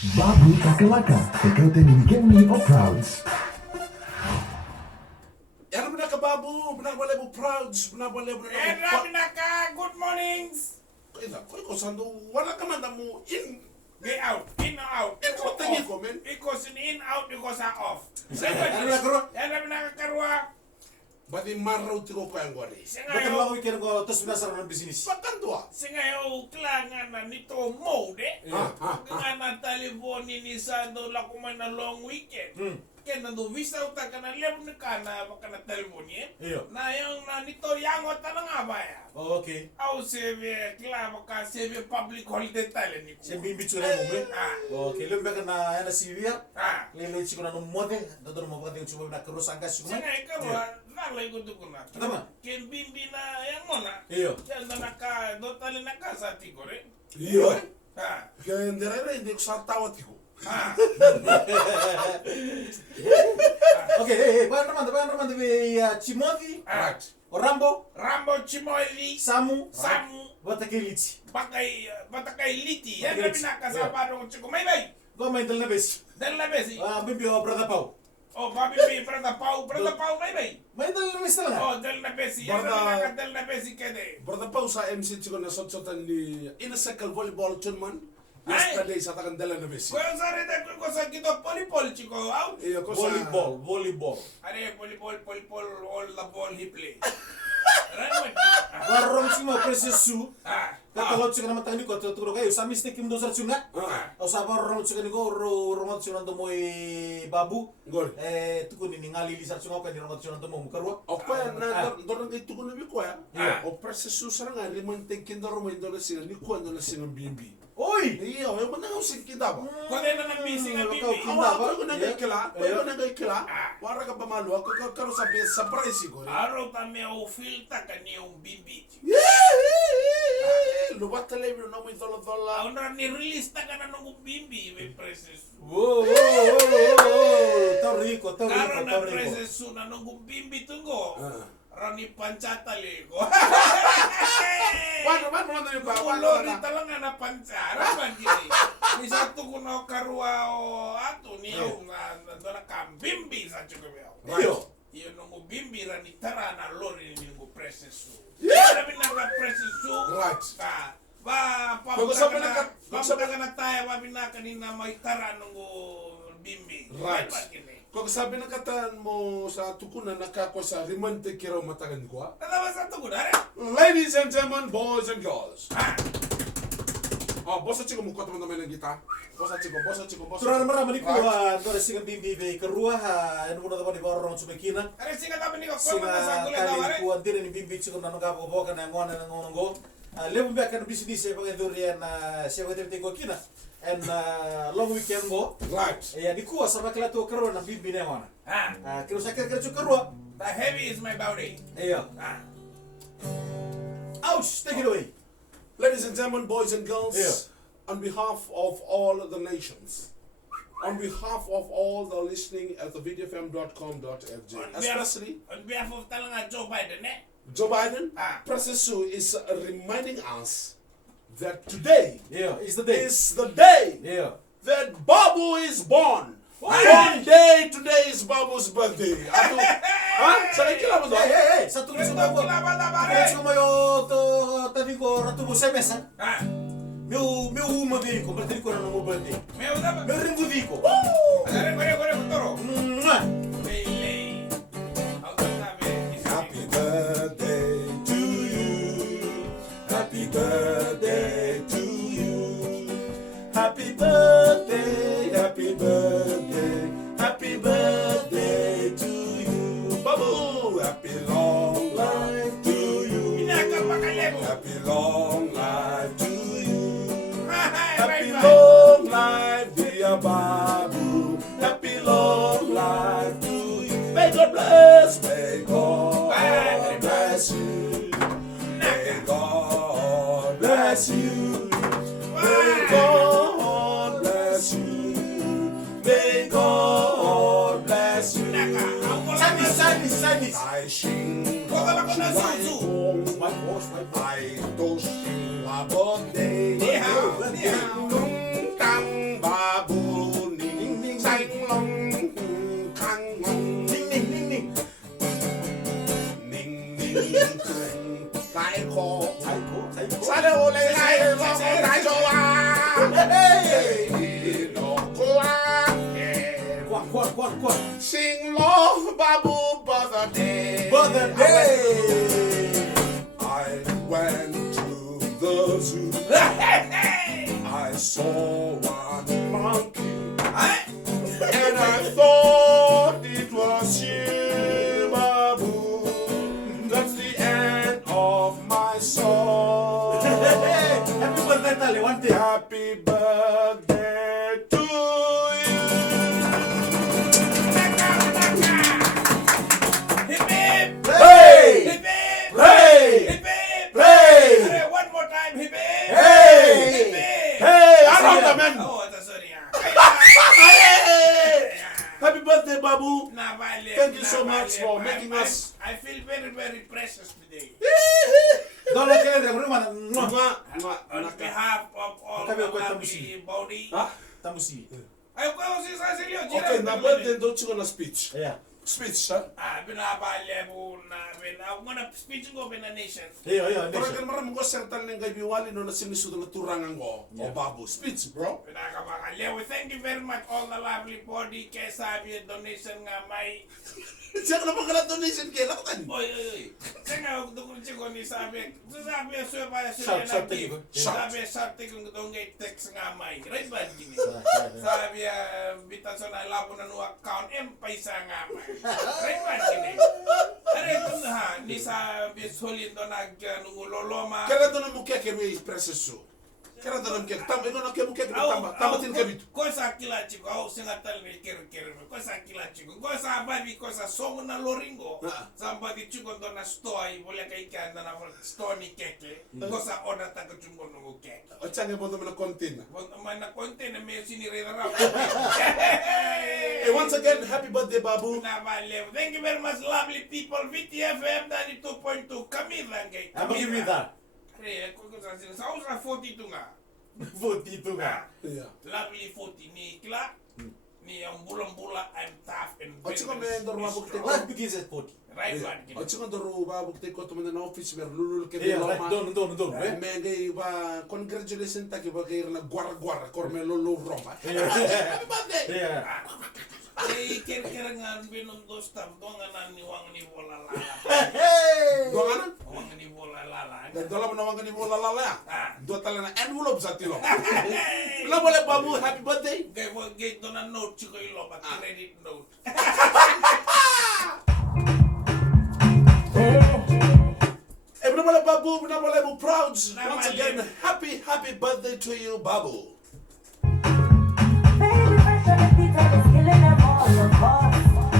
BABU TAKALAKA, Pekelten Weekend of Crowds. Yan na kababu, binabale mo prouds, binabale mo Pinaka, good mornings. Ko sando, wala ka man mo in. Get out, in or out. Ito tingin ko, men. Because in, out, because are off. Ano na karo? Yan na pinakakarwa. Bati maraw tiko ko ang gori. Bakit lang weekend ko, tapos pinasara ng business. Pakantua. Singayo, kailangan na nito mode. Nga na taliboni ni Sando lakuman na long weekend. Kaya nando visa uta ka na lebo ni ka na baka na taliboni. Iyo. Na yung na nito yangot na nga baya. Okay. Au sebe, kila baka sebe public holiday talen ni ko. Siyempre yung bitso na mo, bro. Okay, lumba ka na yan na siya. Lilo yung na nung model. Doon mo bakit yung sumabi na karusan ka siya. Singay karwa, nalay ko ko na. Tama. Ken bimbi na yang mo na. Iyo. Yan na naka, do tali naka sa tiko rin. Iyo. Ha. Kaya hindi ko sa tawa tiko. Ha. Okay, hey, paano naman Chimothy, Right. Rambo, Chimoy, Samu, Batakay Liti. Yan na Batakiliti. pinakasabado ko chiko. May bay. go may dal na bes. Dal na besi. Bimbi o brother Pau. Oh, babi bay, brother Pau, may bay. May dal na bes talaga. Oh, dal na besi. Yan na pinakadal na besi kede. Brother Pau sa MC tiko na sot-sotan ni Inner Volleyball Tournament. Yesterday sa takandala na besi. Kaya sa rin ko sa kito polipol chiko. Out. Iyo ko sa Volleyball. Are polipol, all the ball he play. Warong simo precious su. Ah. Katalot siya naman tangni ko tuturo kayo sa mistake mo doon sa tsunga. O sa warong siya ko rongot siya nando mo babu. Gol. Tukun ni ngali li sa tsunga ka ni rongot siya nando mo mukarwa. Opa na dorang itu ko na bi ko ya. O prosesu sarang ari man tekin doro mo indolo sila ni ko andolo sila bimbi. Oy! Iyo, yung manang usik kita ba? Kung ano na busy nga bibi. Ako na gay kila. Wara ka ba malu? Ako karo sa surprise ko. Araw kami o filta ka niyong bibi. Lubat talaga na mo dola. Ako na ni-release na ka na nung bimbi. May preses. Wow! Tauriko. Karon na preses na nung bimbi tunggo. Rani pancatali ko. Paano yung Ulo ni talaga na pancara man gini. Isa to ko na karwa o ato niyo nga na kambimbi sa chukubeo. Iyo. Iyo nung bimbi rani tara na lori ni nung preses. Sabi na ka preses. Right. Pagkasabi na tayo, mabi na kanina may tara nung bimbi. Right. Kung sabi na kataan mo sa tukunan, nakakwa sa rimante kiraw matagan ko. Katawa sa ito ko na rin. Ladies and gentlemen, boys and girls. Bosa chiko mo kwato naman ng gita. Bosa chiko. Turang naman ni ko dore singa bimbi be kerua ano mo na ni warong sumekina. Ano singa tabi ni ko? Singa kali ko antire ni bimbi chiko na nga bo ka na ngona ngo. Lebo be kan business e pag durian se ko tete ko kina. And long weekend mo. Right. Ya di kuwa sa bakla to kerua na bimbi ne ngona. Kiro sa kira kerua. The heavy is my body. Iyo. Ouch, take it away. Ladies and gentlemen, boys and girls, on behalf of all the nations, on behalf of all the listening at the videofm.com.fj, especially on behalf of talaga Joe Biden, Joe Biden, President Su is reminding us that today is the day. is the day Yeah. that Babu is born. One day today is Babu's birthday. Sabi kila mo to? Hey, satu sa bago. Kaya Kung mayo to tabi ko ratu mo sa mesa. Meu uma vi ko, berarti ko na mo birthday. May uda ba? Meu ringo vi ko. Kore toro. Mwah. Lay. Auto sabi. Happy birthday to you. Happy birthday to you. Happy birthday, happy birthday, happy birthday to you. Babu, happy long life to you. Pinaka makalebo. Happy long life to you. Happy Happy long life, dear Babu. Happy long life to you. May God bless, may God bless you. May God bless you. May God bless you. May God bless you. Chinese. I sing Wala ko na susu. My boss. I don't sing about day. Ni hao. Nung kang babu Hey! Quack. Sing low, Babu, birthday. I went to the zoo. I saw one monkey. And I thought it was you, Babu. That's the end of my song. Happy birthday, Tali. One day. Happy birthday to you. Hip hip! Hey! Hip hip! Hey! Hip hip! Hey! Hey, one more time, hip hip! Hey! Hip hip! Hey, I don't know, man. Oh, that's sorry. Hey! Happy birthday, Babu. Thank you so much for making us. I feel very, very precious today. Don't look at it. On behalf of all the Kami ako lovely body. Tamusi. Ayaw ko si Sasilio. Okay, na birthday don't you gonna speech? Yeah. Speech, huh? Binabali po na. Ako nga na speech ko na nation. Yeah. Pero kan maraming ko sertan ng kaibiwali no na sinisudo na turangan ko. O Babu, speech, bro. Pinakabakali. Thank you very much all the lovely body. Kaya sabi donation nga may. Siya ka naman kala donation kaya laktan. Oy. Saya nga dukul ko ni sabi. Sabi suya pa Shout, suya na take tip. it. Sabi sabi kung dong ngay text nga may. Right ba gini? Sabi bitason na labo na no account paisa nga may. Right ba gini? Are ito na ha ni sabi solid do naguloloma. Kaya doon mo kaya kami preseso. Kaya doon mo kaya tama ikaw na kaya mo kaya tamatin ka bito. Kosa kila chiko au singatal ni kero. Kosa kila chiko. Kosa babi kosa songo na loringo. Somebody chiko do na store boleh kay kan na store ni keke. Kosa order ta chungo no keke. O tiyan mo na kontin. Man na konti na may sinirera raw. Hey, once again, happy birthday, Babu. Thank you very much, lovely people. VTFM 92.2. Kami lang kay. Apa kami dah? Re, ko sa sila. Sa usra 42 nga. 42 nga. Yeah. Lovely 40 ni Kila. Ni ang bulang-bula, I'm tough and O tiyan mo ndor mabuk te. Life begins at 40. Right man. O tiyan ndor mabuk te ko to na office ber lulul ke Yeah, loma. right. Don't. Mengay ba congratulations ta ke ba kay na gwar korme lulu Roma. Yeah. Happy birthday. Yeah. Kira-kira nga binundos tam. Doon nga na niwang ni Bola Lala. Hey! Dua mana? Wang ni Bola Lala. Dan dalam nawang ni bola lala ya. Dua tala na envelope sa tilo. Hey! Bila boleh Babu happy birthday. Gay doon na note chiko ilo. But credit note. Bila boleh Babu, bila boleh mu proud. Once Namali. again, happy birthday to you, Babu. Baby, fresh on the beat, I was killing them all, of course.